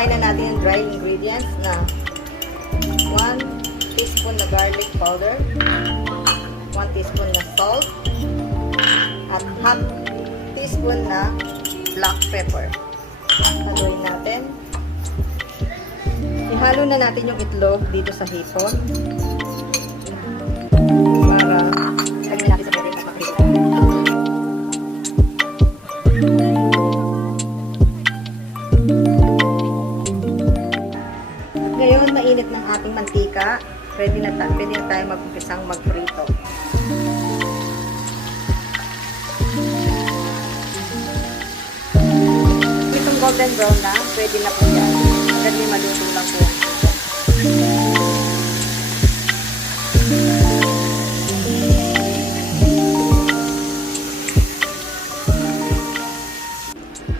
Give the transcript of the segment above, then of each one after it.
Hiwa-hiwain na natin yung dry ingredients na 1 teaspoon na garlic powder, 1 teaspoon na salt, at half teaspoon na black pepper. Haluin natin. Ihalo na natin yung itlog dito sa hipon para lagyan natin sa pwede at makrito. Ngayon, mainit ng ating mantika. Pwede na tayo mag-umpisang magprito. Itong golden brown na, pwede na po yan. Agad may maluto lang po.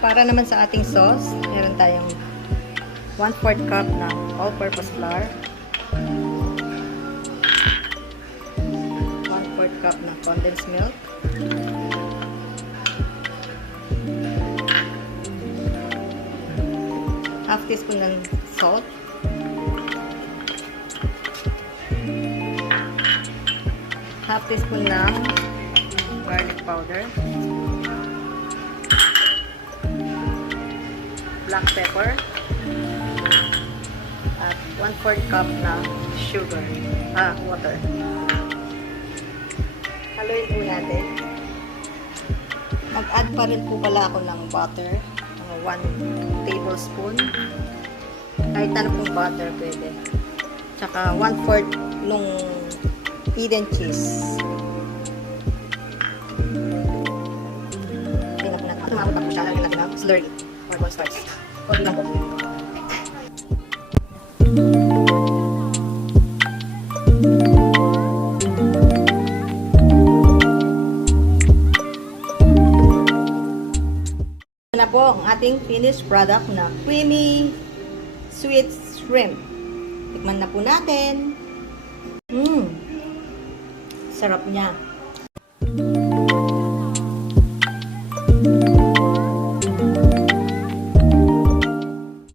Para naman sa ating sauce, meron tayong 1/4 cup na all-purpose flour, 1/4 cup na condensed milk, half teaspoon ng salt, half teaspoon ng garlic powder, black pepper, at 1/4 cup na water. Haluin po natin. Mag-add pa rin po pala ako ng butter, 1 tablespoon. Kahit ano pong butter pwede. Tsaka 1/4 nung Eden cheese. Hindi na po natin. Tumabot na po siya. Lagyan natin ng slurry or cornstarch. Konti lang po. Na po ang ating finished product na creamy sweet shrimp. Tikman na po natin. Sarap niya.